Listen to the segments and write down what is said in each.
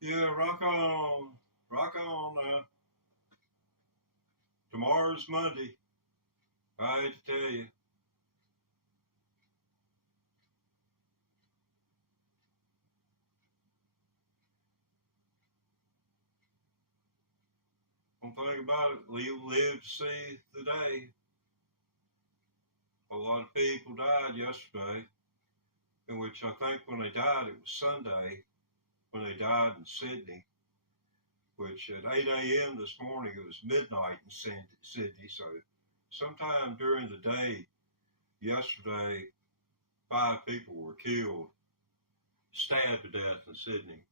Yeah, rock on. Rock on. Tomorrow's Monday. I hate to tell you. Don't think about it. Live to see the day. A lot of people died yesterday, in which I think when they died, it was Sunday, when they died in Sydney, which at 8 a.m. this morning, it was midnight in Sydney. So sometime during the day yesterday, 5 people were killed, stabbed to death in Sydney.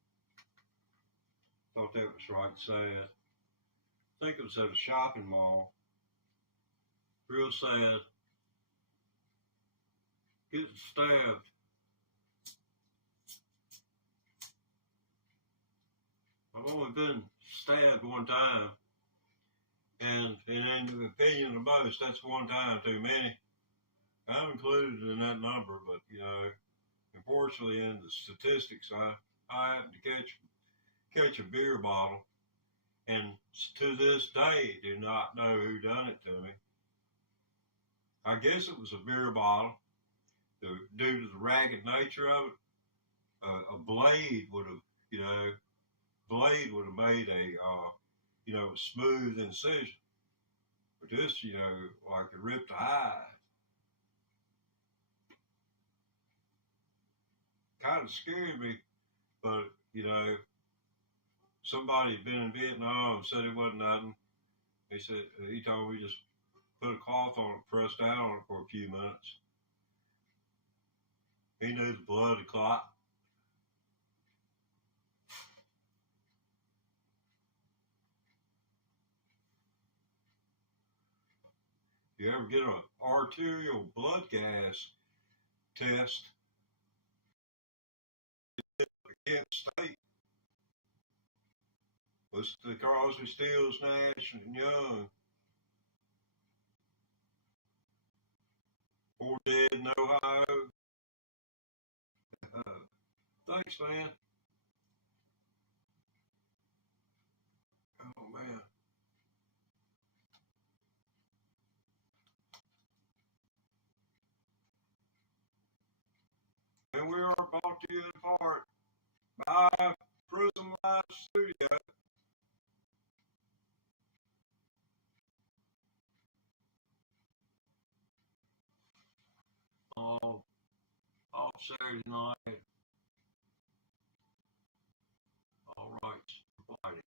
Thought that was right sad. I think it was at a shopping mall. Real sad. Getting stabbed. I've only been stabbed one time, and in the opinion of most, that's one time too many. I'm included in that number, but unfortunately, in the statistics, I happened to catch a beer bottle, and to this day, do not know who done it to me. I guess it was a beer bottle. Due to the ragged nature of it, a blade would have, made a smooth incision. But this, like it ripped the hide. Kind of scared me, but, somebody had been in Vietnam and said it wasn't nothing. He told me just put a cloth on it, press down on it for a few minutes. He knew the blood had clot. you ever get an arterial blood gas test against state, was the Crosby, Stills, Nash, and Young, or dead in Ohio. Thanks, man. Oh, man. And we are brought to you in part by Prism Live Studio. All Saturday night. All right, provided.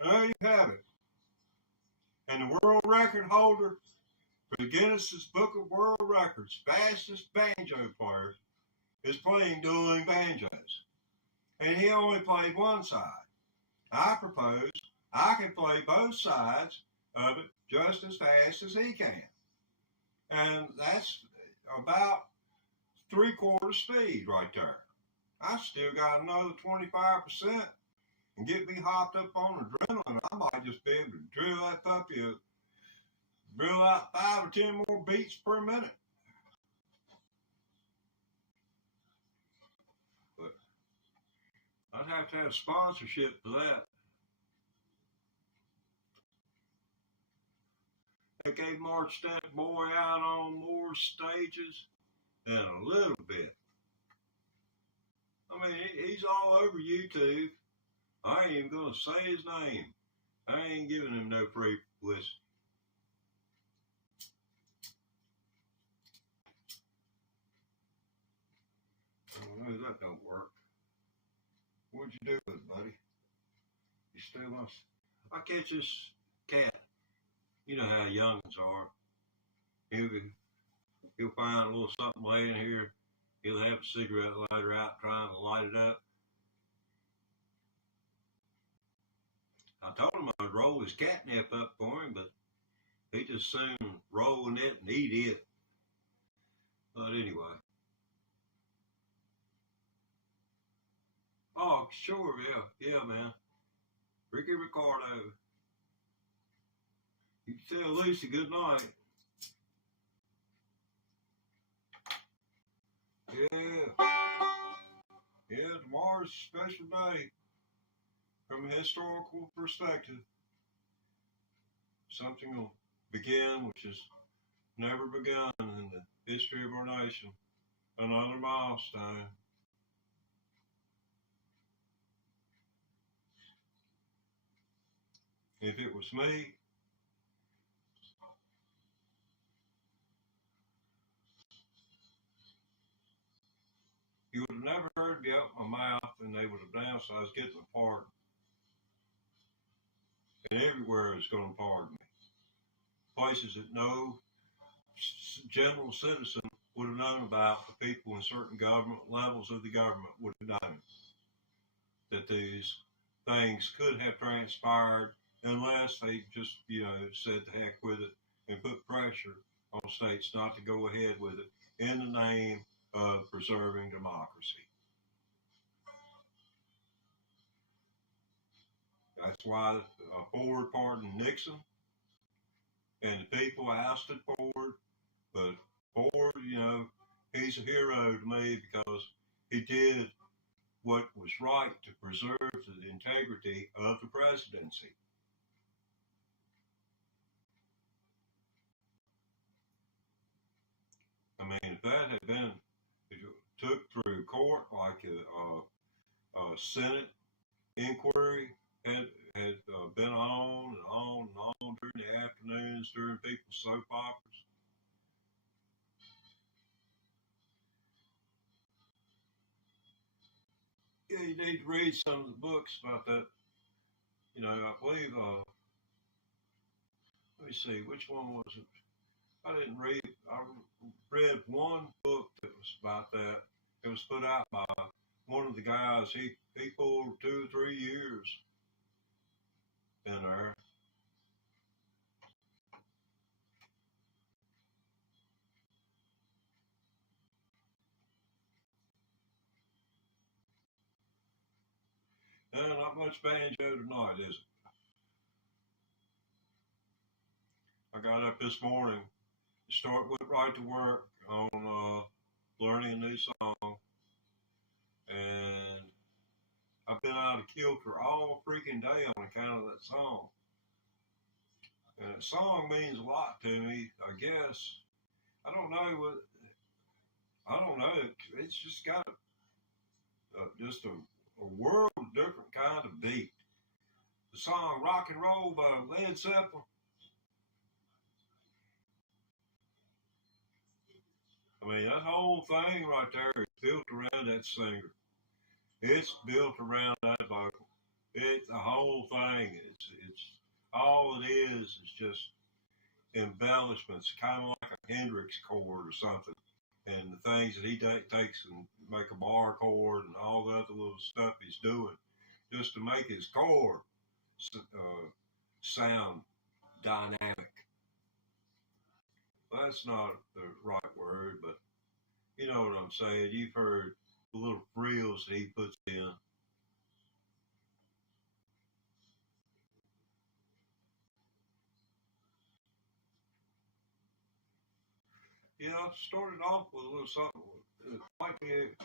There you have it. And the world record holder for the Guinness Book of World Records, fastest banjo player, is playing dueling banjos. And he only played one side. I propose I can play both sides of it just as fast as he can. And that's about 3/4 speed right there. I still got another 25% and get me hopped up on adrenaline. I might just be able to drill that puppy, drill out 5 or 10 more beats per minute. But I'd have to have sponsorship for that. They gave marched that boy out on more stages than a little bit. I mean, he's all over YouTube. I ain't even going to say his name. I ain't giving him no free publicity. Oh, no, that don't work. What'd you do with it, buddy? You still must. I catch this cat. You know how youngins are. He'll find a little something laying here. He'll have a cigarette lighter out trying to light it up. I told him I'd roll his catnip up for him, but he just soon roll in it and eat it. But anyway. Oh, sure, yeah, man. Ricky Ricardo. You can tell Lucy good night. Yeah, tomorrow's a special day. From a historical perspective, something will begin which has never begun in the history of our nation. Another milestone. If it was me, you would have never heard me open my mouth and they would have announced I was getting a pardon. And everywhere is going to pardon me. Places that no general citizen would have known about, the people in certain government levels of the government would have known that these things could have transpired unless they just, said the heck with it and put pressure on states not to go ahead with it in the name of preserving democracy. That's why Ford pardoned Nixon, and the people ousted Ford. But Ford, he's a hero to me because he did what was right to preserve the integrity of the presidency. I mean, if that had been, if it took through court like a Senate inquiry had been on and on and on during the afternoons, during people's soap operas. Yeah, you need to read some of the books about that. I believe, let me see, which one was it? I didn't read, I read one book that was about that. It was put out by one of the guys. He pulled 2 or 3 years in there. And not much banjo tonight, is it? I got up this morning, went right to work on learning a new song, and I've been out of kilter all freaking day on account of that song. And that song means a lot to me, I guess. I don't know what. I don't know. It's just got just a world of different kind of beat. The song "Rock and Roll" by Led Zeppelin. I mean, that whole thing right there is built around that singer. It's built around that vocal. It's the whole thing. It's all it is just embellishments, kind of like a Hendrix chord or something. And the things that he takes and make a bar chord and all the other little stuff he's doing just to make his chord sound dynamic. Well, that's not the right word, but you know what I'm saying. You've heard the little frills that he puts in. Yeah, I started off with a little something. It might be.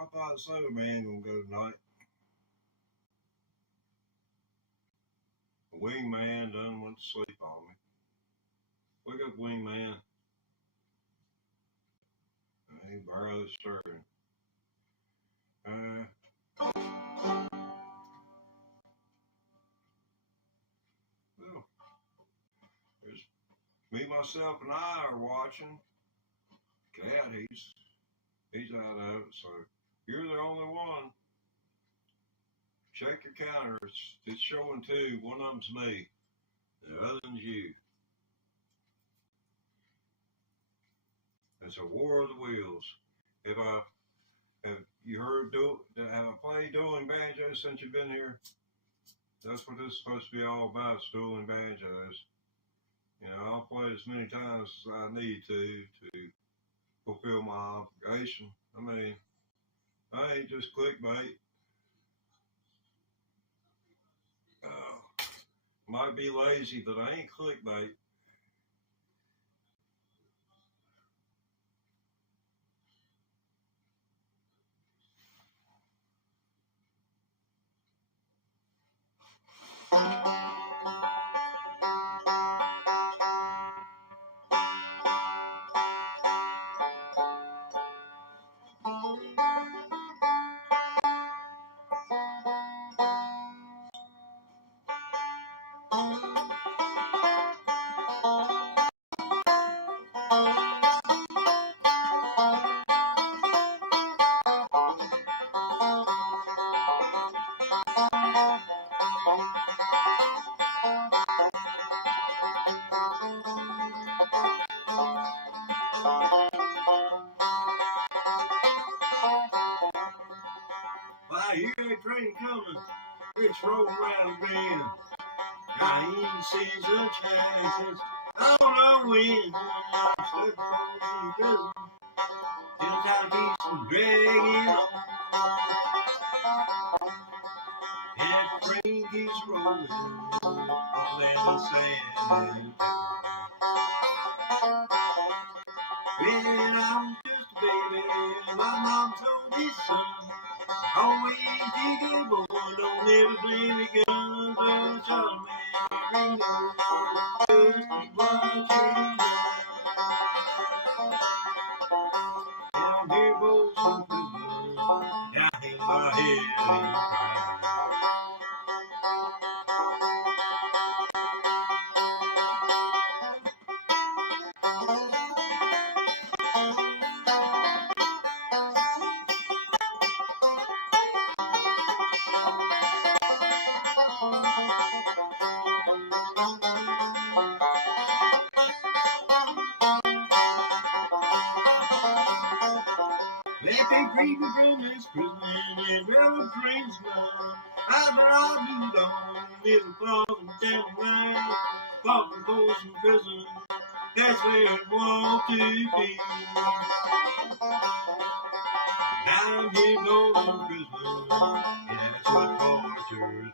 I thought Sober Man gonna go tonight. The Wingman done went to sleep on me. Wake up, Wingman. He borrowed stirring. Well, there's me, myself, and I are watching. Cat, he's out of it, so you're the only one. Check your counter. It's showing two. One of them's me. The other one's you. It's a war of the wheels. Have you heard? Have I played dueling banjos since you've been here? That's what this is supposed to be all about. Is dueling banjos. You know, I'll play as many times as I need to fulfill my obligation. I mean, I ain't just clickbait. Might be lazy, but I ain't clickbait. hear that train coming. It's rolling around the bend. I ain't seen such high since I don't know when. I'm stuck in prison. Just how to keep some dragging on. And that train keeps rolling on that sand. When I was just a baby, my mom told me, son, always dig a boy, don't never play the guns. Well, child man, just keep watching. And I'm here for some Christmas, I hang my head and cry. Let me creep from this prison and never dreams mine. I've been all too long, little falling down the line. Fought from Folsom Prison, that's where I want to be. I'm here going to prison, and that's what tortures me.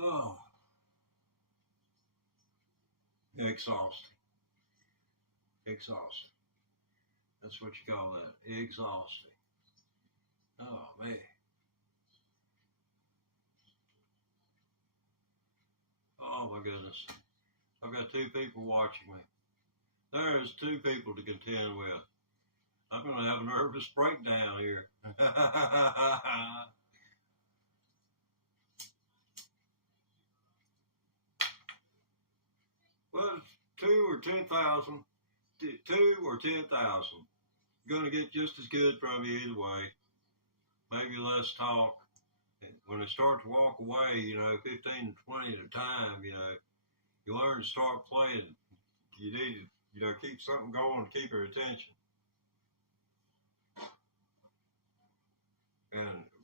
Oh, exhausting. Exhausting. That's what you call that. Exhausting. Oh, man. Oh, my goodness. I've got two people watching me. There's two people to contend with. I'm going to have a nervous breakdown here. Well, 2 or 10,000. 2 or 10,000. Going to get just as good from you either way. Maybe less talk. When they start to walk away, 15 and 20 at a time, you learn to start playing. You need to, keep something going to keep your attention.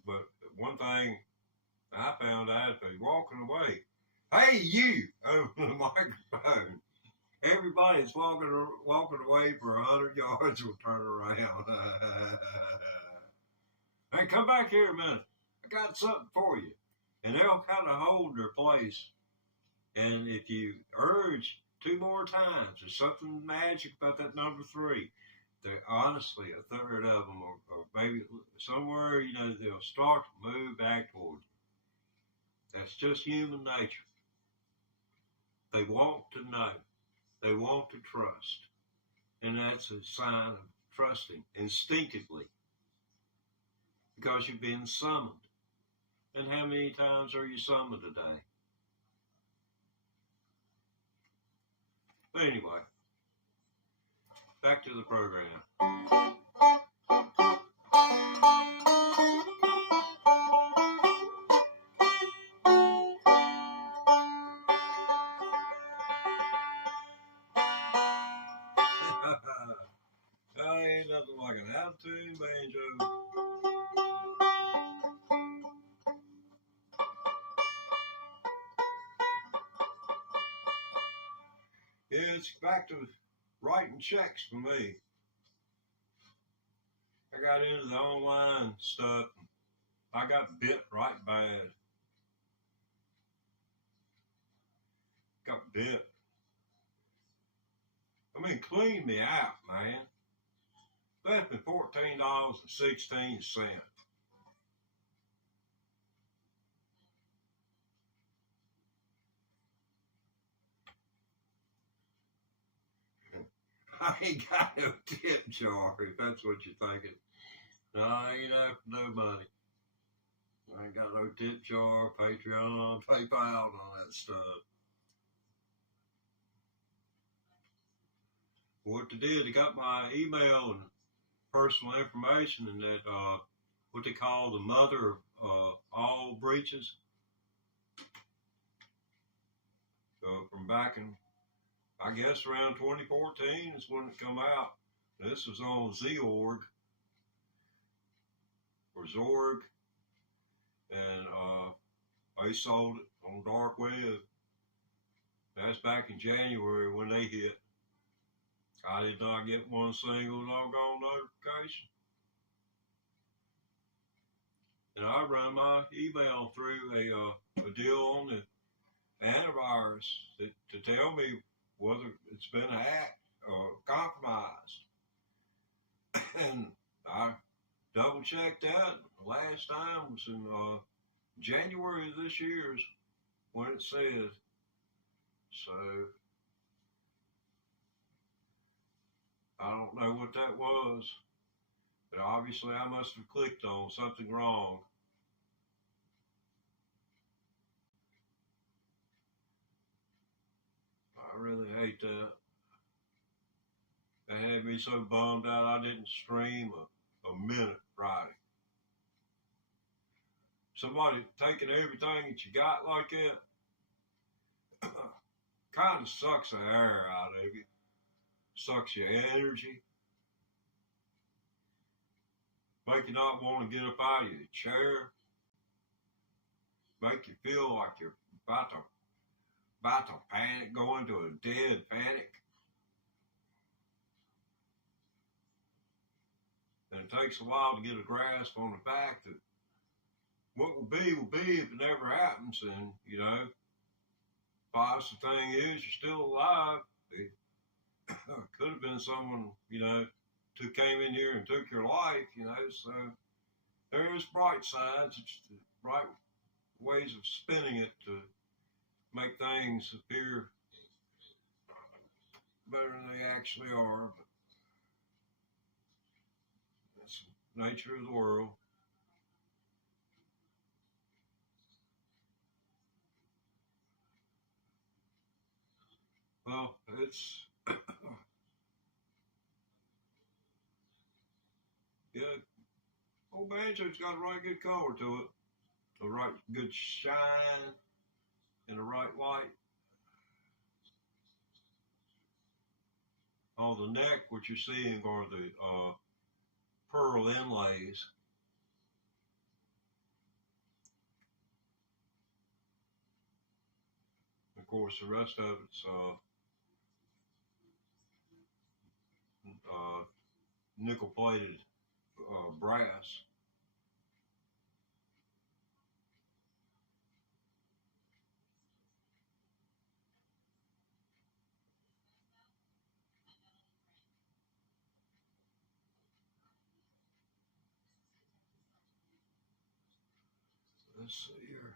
But one thing I found out, if they're walking away, hey, you, over the microphone, everybody's walking away for 100 yards will turn around. Hey, come back here a minute. I got something for you. And they'll kind of hold their place. And if you urge 2 more times, there's something magic about that number 3. Honestly, a third of them, or maybe somewhere, they'll start to move back toward you. That's just human nature. They want to know. They want to trust. And that's a sign of trusting instinctively. Because you've been summoned. And how many times are you summoned today? But anyway, back to the program. Ain't nothing like an out-of-tune banjo. It's back to writing checks for me. I got into the online stuff. I got bit right bad. Got bit. I mean, clean me out, man. Left me $14.16. I ain't got no tip jar, if that's what you're thinking. No, I ain't after no money. I ain't got no tip jar, Patreon, PayPal, and all that stuff. What they did, they got my email and personal information, and that what they call the mother of all breaches. From back in, I guess around 2014 is when it come out. This was on Zorg, or Zorg, and they sold it on dark web. That's back in January when they hit. I did not get one single doggone notification. And I run my email through a deal on the antivirus to tell me whether it's been hacked or compromised. And I double checked that. The last time was in January of this year is when it said. So I don't know what that was, but obviously I must have clicked on something wrong. I really hate that. That had me so bummed out I didn't stream a minute Friday. Somebody taking everything that you got like that kind of sucks the air out of you. Sucks your energy. Make you not want to get up out of your chair. Make you feel like you're about to panic, go into a dead panic. And it takes a while to get a grasp on the fact that what will be if it never happens. And, you know, positive thing is you're still alive. It could have been someone, you know, who came in here and took your life, you know. So there's bright sides, bright ways of spinning it to make things appear better than they actually are. But that's the nature of the world. Well, it's yeah, old banjo's got a right good color to it, a right good shine, and a right light. On the neck, what you're seeing are the pearl inlays. Of course, the rest of it's nickel-plated brass. Let's see here.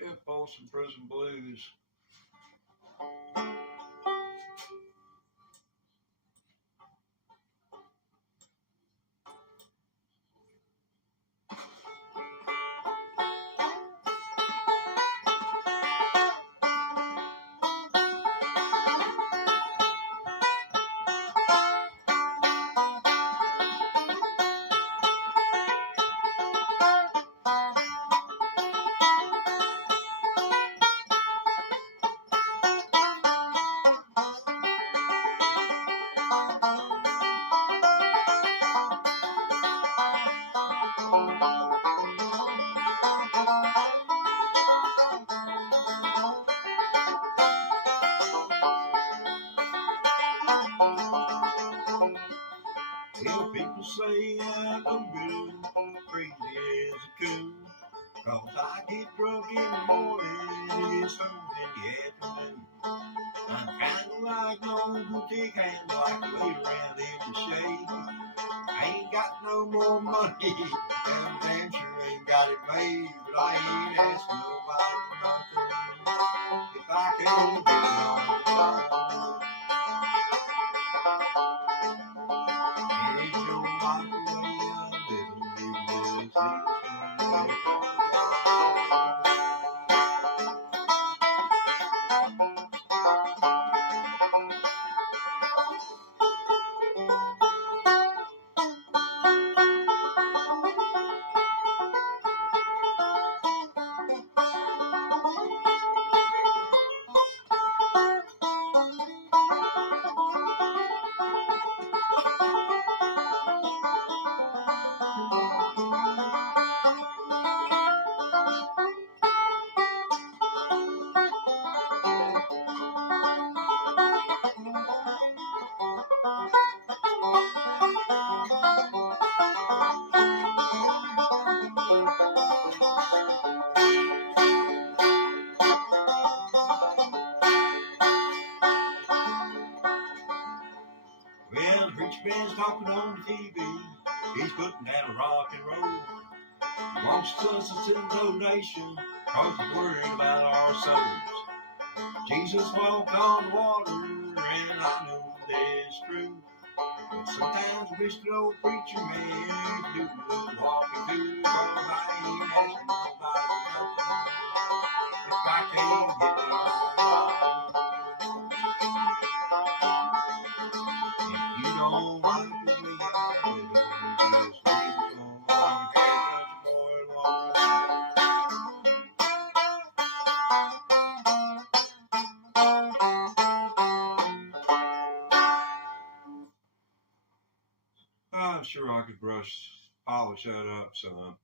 Yeah, Folsom Prison Blues. Well, people say I'm no good, crazy as a coon. Cause I get drunk in the morning and get stoned in the afternoon. I'm kinda like no boutique handle, like to wait around in the shade. I ain't got no more money, and damn sure ain't got it made. But I ain't asking nobody nothing if I can get it on. man's talking on the TV. He's putting down a rock and roll. He wants us to send donation, cause he's worried about our souls. Jesus walked on water, and I know that's true. But sometimes I wish the old preacher man could do the walking too, cause I ain't asking nobody for nothing if I can't get it all. If you don't like the way I live, just leave it alone. You can't touch a boy alone. I'm sure I could polish that up some,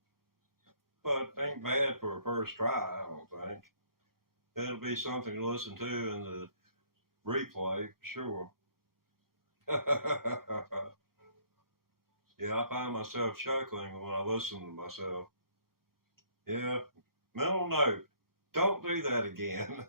but ain't bad for a first try, I don't think. It'll be something to listen to in the replay, for sure. Yeah, I find myself chuckling when I listen to myself. Yeah, mental note, don't do that again.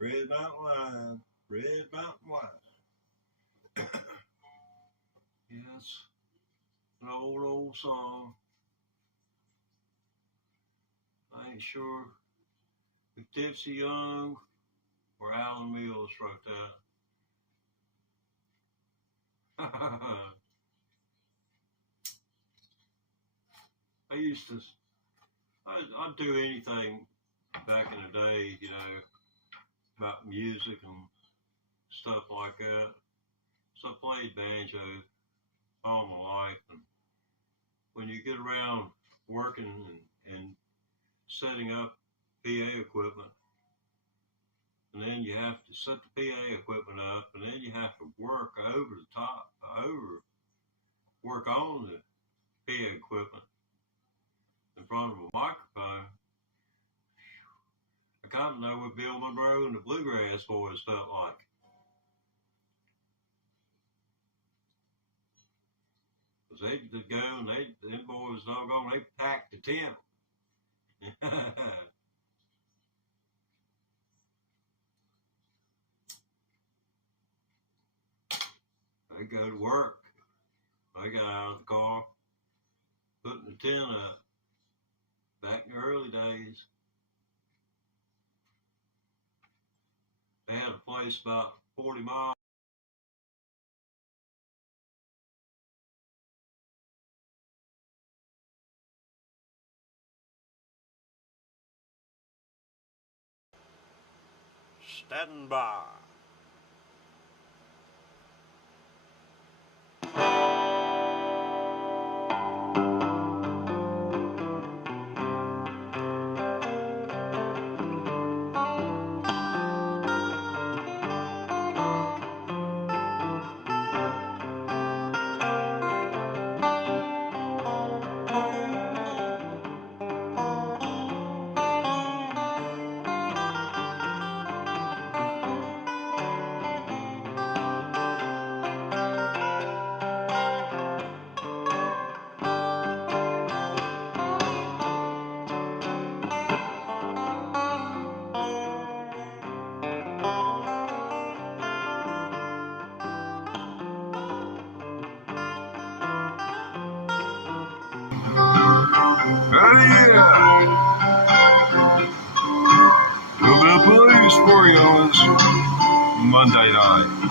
Red Mountain Wine, Red Mountain Wine. Yes, an old song. I ain't sure if Dipsy Young or Alan Mills wrote that. I'd do anything back in the day, about music and stuff like that. So I played banjo all my life, and when you get around working and setting up PA equipment, and then you have to set the PA equipment up, and then you have to work over the top, work on the PA equipment in front of a microphone. I kind of know what Bill Monroe and the Bluegrass Boys felt like. Because they'd go and them boys, doggone, they packed the tent. They go to work. They got out of the car, putting the tent up. Back in the early days, they had a place about 40 miles. Stand by. Chris Boreans, Monday night.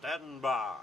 Stand by.